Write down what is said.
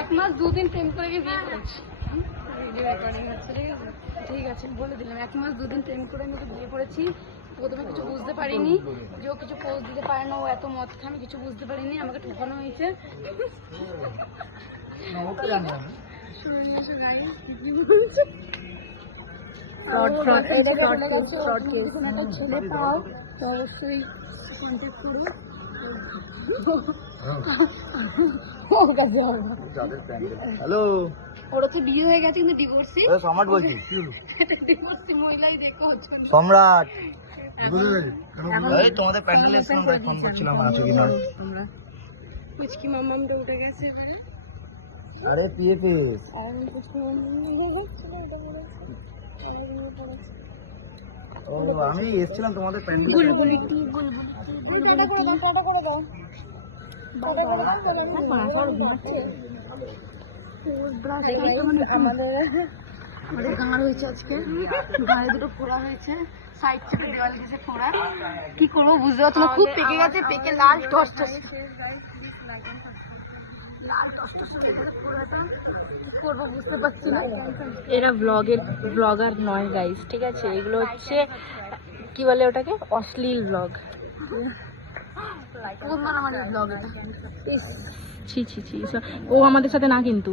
এক মাস দুদিন প্রেম করে গিয়ে বিয়ে করেছি। ঠিক আছে বলে দিলাম, 1 মাস 2 দিন প্রেম করে আমি বিয়ে করেছি। প্রথমে কিছু বুঝতে পারিনি যে ও কিছু পোজ দিতে পারে না, ও এত মদ খায়, আমি কিছু বুঝতে পারিনি, আমাকে ঠকানো হয়েছে। শুনে নিয়ে এসো গাড়ি কি বলছে। ছেলে পাও তো অবশ্যই কন্ট্যাক্ট করো। হ্যালো, ওর হচ্ছে বিয়ে হয়ে গেছে কিন্তু ডিভোর্সি। সম্রাট বলছি। ডিভোর্সি মহিলাই দেখতে হচ্ছে না। সম্রাট, এই তোমাদের প্যান্ডেলের সঙ্গে ফোন করছিলাম, আছো কি না? আমরা পুচকি মামামটা উঠে গেছে এবারে। আরে পিএফএস, ও আমি এসেছিলাম তোমাদের প্যান্ডেলে। বুলবুলি কি বুলবুলি আমাদের গাঁড় হয়েছে আজকে, গায়ে দুটো ফোড়া হয়েছে, সাইড চেপে দেওয়াল গেছে ফোড়া। কি করবো বুঝতে পারছো না, খুব পেকে গেছে, পেকে লাল টস টস করবো বুঝতে পারছি না। এরা ব্লগার নয় গাইস, ঠিক আছে? এগুলো হচ্ছে কি বলে ওটাকে, অশ্লীল ব্লগ। কোন মারামারি ব্লগ এটা? ছি ছি ছি, ও আমাদের সাথে না কিন্তু।